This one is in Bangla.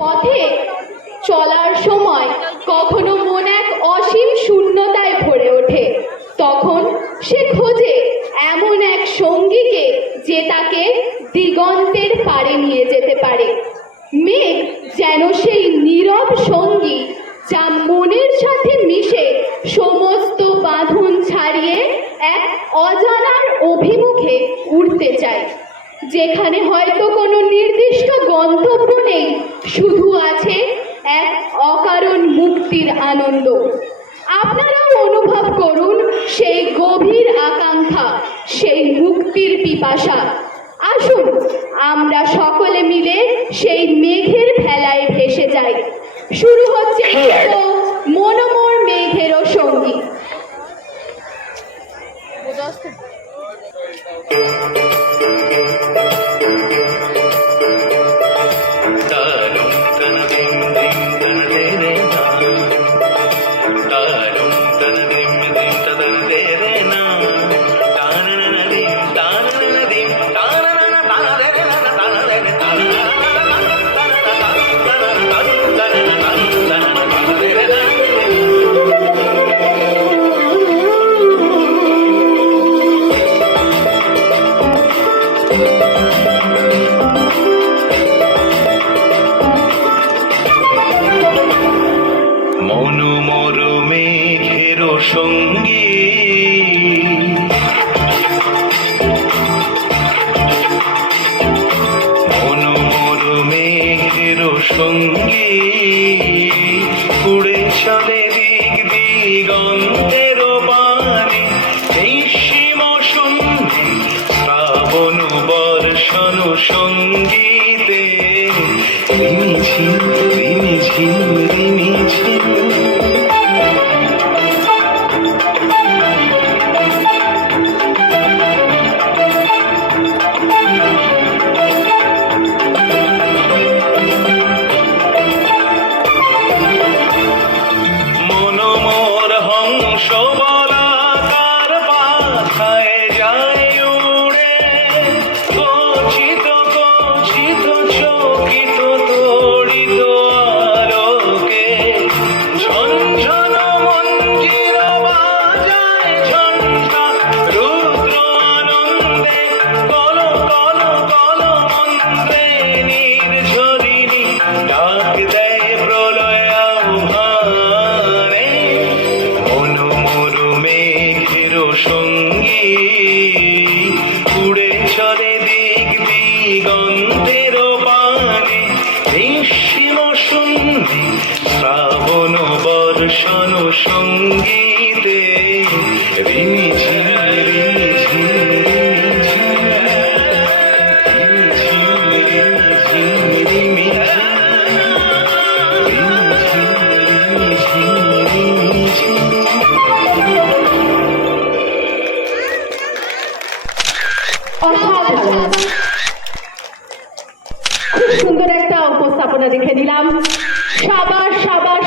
পথে চলার সময় কখনো মন এক অসীম শূন্যতায় ভরে ওঠে। তখন সে খোঁজে এমন এক সঙ্গীকে যে তাকে দিগন্তের পাড়ে নিয়ে যেতে পারে। মেঘ যেন সেই নীরব সঙ্গী যা মনের সাথে মিশে সমস্ত বাঁধন ছাড়িয়ে এক অজানার অভিমুখে উঠতে চায়। যেখানে হয়তো আনন্দ আপনারাও অনুভব করুন সেই গভীর আকাঙ্ক্ষা, সেই মুক্তির পিপাসা। আসুন, আমরা সকলে মিলে সেই মেঘের ভেলায় ভেসে যাই। শুরু হচ্ছে মনোমর মেঘের সঙ্গী। মনোমর মেঘের সঙ্গী। উড়ে চলে দিক দিগন্তের পানে এই সীম শূন্যে শ্রাবণ বর্ষণ সঙ্গীতে। রিমিঝিম রিমিঝিম রিমিঝিম মনোমর হংস বলাকার পাথায় যায় উড়ে। কচিত কচিত চকিত তড়িত আলোকে। ঝনঝন মঞ্জির বাজায় ঝঞ্ঝা রুদ্র আনন্দে। কল কল কল মন্ত্রে নির্ঝরিণী ডাক দেয়। সঙ্গী উড়ে চলে দিক দিগন্তের পানে শ্রাবণ বর্ষণ সঙ্গীতে খুব সুন্দর একটা উপস্থাপনা দেখে দিলাম সাবাস সাবাস